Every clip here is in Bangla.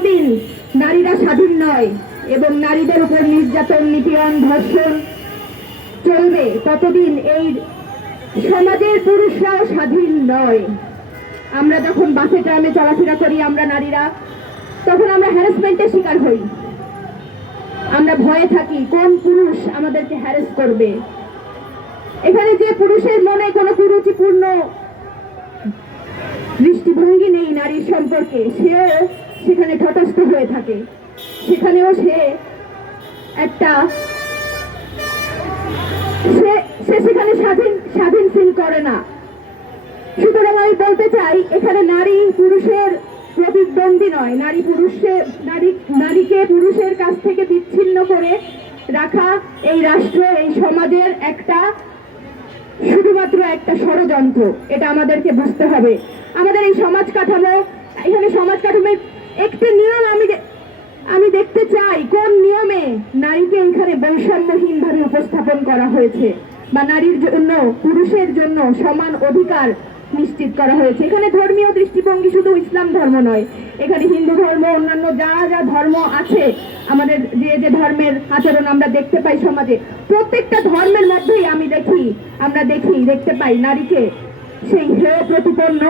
যতদিন নারীরা স্বাধীন নয় এবং নারীদের উপর নির্যাতন, নিপীড়ন, ধর্ষণ চলবে। ততদিন এই সমাজের পুরুষরাও স্বাধীন নয়। আমরা যখন বাসে, ট্রামে চলাফেরা করি আমরা নারীরা, তখন আমরা হ্যারাসমেন্টের শিকার হই। আমরা ভয়ে থাকি, কোন পুরুষ আমাদেরকে হ্যারাস করবে? এখানে যে পুরুষের মনে কোনো কুরুচিপূর্ণ দৃষ্টিভঙ্গি নারীর সম্পর্কে সেও সেখানে তটস্থ হয়ে থাকে। সেখানেও সে একটা সে সে সেখানে স্বাধীন স্বাধীন ফিল করে না। সুতরাং আমি বলতে চাই, এখানে নারী পুরুষের প্রতিদ্বন্দ্বী নয়। নারী পুরুষের নারী, নারীকে পুরুষের কাছ থেকে বিচ্ছিন্ন করে রাখা এই রাষ্ট্র, এই সমাজের একটা, শুধুমাত্র একটা ষড়যন্ত্র। এটা আমাদেরকে বুঝতে হবে। আমাদের এই সমাজ কাঠামো, এখানে সমাজ কাঠামোর একটি নিয়ম আমি আমি দেখতে চাই, কোন নিয়মে নারীকে এখানে বৈষম্যহীনভাবে উপস্থাপন করা হয়েছে বা নারীর জন্য, পুরুষের জন্য সমান অধিকার নিশ্চিত করা হয়েছে। এখানে ধর্মীয় দৃষ্টিভঙ্গি শুধু ইসলাম ধর্ম নয়, এখানে হিন্দু ধর্ম, অন্যান্য যা যা ধর্ম আছে, আমাদের যে যে ধর্মের আচরণ আমরা দেখতে পাই সমাজে, প্রত্যেকটা ধর্মের মধ্যেই আমি দেখি, আমরা দেখি, দেখতে পাই নারীকে সেই হেয় প্রতিপন্ন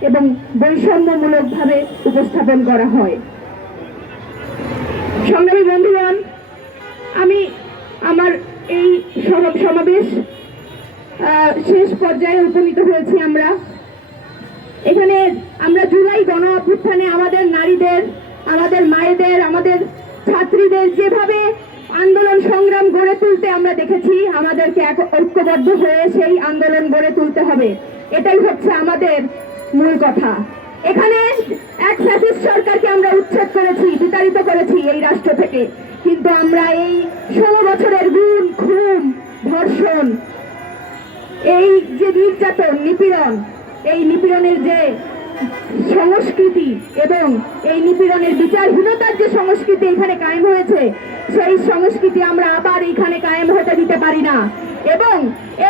এবং বৈষম্যমূলকভাবে উপস্থাপন করা হয়। সংগ্রামী বন্ধুগণ, আমি আমার এই সম- সমাবেশ শেষ পর্যায়ে উপনীত হয়েছি আমরা। এখানে আমরা জুলাই গণ অভ্যুত্থানে আমাদের নারীদের, আমাদের মায়েদের, আমাদের ছাত্রীদের যেভাবে আন্দোলন সংগ্রাম গড়ে তুলতে আমরা দেখেছি, আমাদেরকে এক- ঐক্যবদ্ধ হয়ে সেই আন্দোলন গড়ে তুলতে হবে। এটাই হচ্ছে আমাদের মূল কথা। এখানে এক ফ্যাসিস্ট সরকারকে আমরা উচ্ছেদ করেছি, বিতাড়িত করেছি এই রাষ্ট্র থেকে। কিন্তু আমরা এই ষোলো বছরের গুণ খুন ধর্ষণ, এই যে নির্যাতন, নিপীড়ন, এই নিপীড়নের যে সংস্কৃতি এবং এই নিপীড়নের বিচারহীনতার যে সংস্কৃতি এখানে কায়েম হয়েছে, সেই সংস্কৃতি আমরা আবার এখানে কায়েম হতে দিতে পারি না। এবং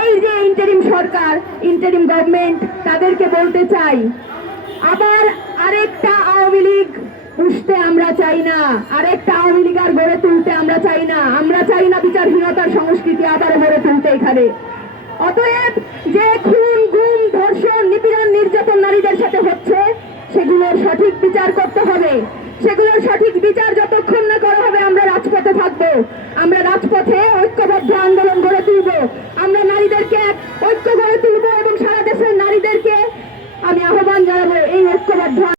এই যে ইন্টারিম সরকার ইন্টারিম গভর্নমেন্ট তাদেরকে বলতে চাই, আবার আরেকটা আওয়ামী লীগ পুষতে আমরা চাই না, আরেকটা আওয়ামী লীগ আর গড়ে তুলতে আমরা চাই না, আমরা চাই না বিচারহীনতার সংস্কৃতি আবার গড়ে তুলতে এখানে। অতএব যে খুন, গুম, ধর্ষণ, নিপীড়ন, নির্যাতন নারীদের সাথে হচ্ছে, সেগুলোর সঠিক বিচার করতে হবে। সেগুলোর সঠিক বিচার যতক্ষণ না করা হবে, আমরা রাজপথে থাকব। আমরা রাজপথে ঐক্যবদ্ধ আন্দোলন